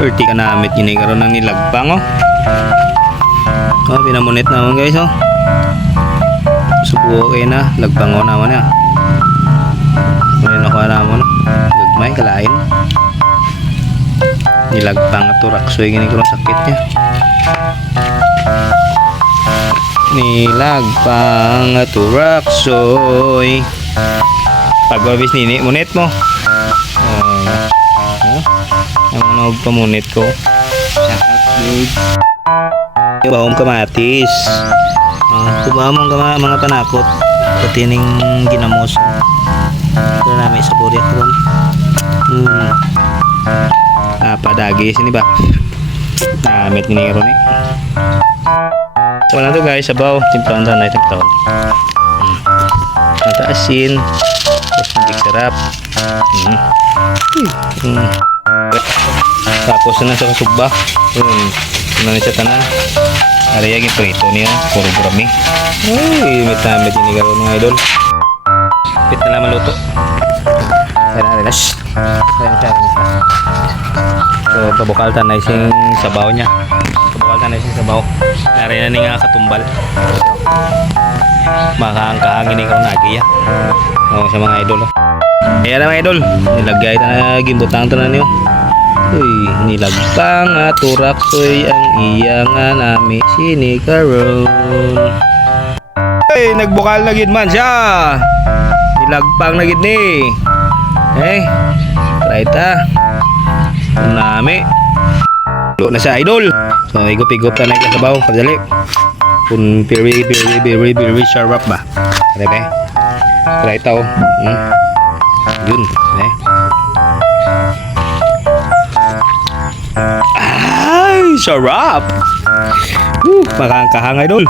Perti ka namit yun karon ng nilagpang oh. Oh, pinamunit naman guys oh. Subuho kayo na, lagpang oh naman ya. Ngayon nakuha naman oh. Gagmay, kalain. Nilagpang at turaksoy gini karon sakit niya. Nilagpang at turaksoy. Pag wabis nini, munit mo. Ang naog pamunit ko. Bawang kamatis. Tuba mong mga panakot. Patining ginamos. Ito na may sabor yan ron. Padagi sini ba? Namit ni ron eh. So wala to guys, sabaw. Timplahan na itong taon. Nata asin. Tapos hindi sarap. Tapos na sa kasugba. Ano na siya tanan. Ariya giprito niya. Puro gurami. Uy, mit ini garo mga idol. Pit na naman luto. Kaya na. So, pabukal tanay sing sabaw niya. Pabukal tanay sing sabaw. Nari na nga katumbal. Makaangkahangin ni karo nagiya. Oo sa mga idol. Ayan na mga idol. Nilagay na gimbutang tanan niyo. Uy, nilagpang at turaksoy ang iya nga nami sinikaron. Hey, nagbukal na gid man siya. Nilagpang na gid ni. Try ta. Nami. Lo na siya idol. So igop-igop ta na kasabaw kadali. Kun very sharp ba. Rebe. Try ta oh. Yun, Ay, sarap! Makakahang idol.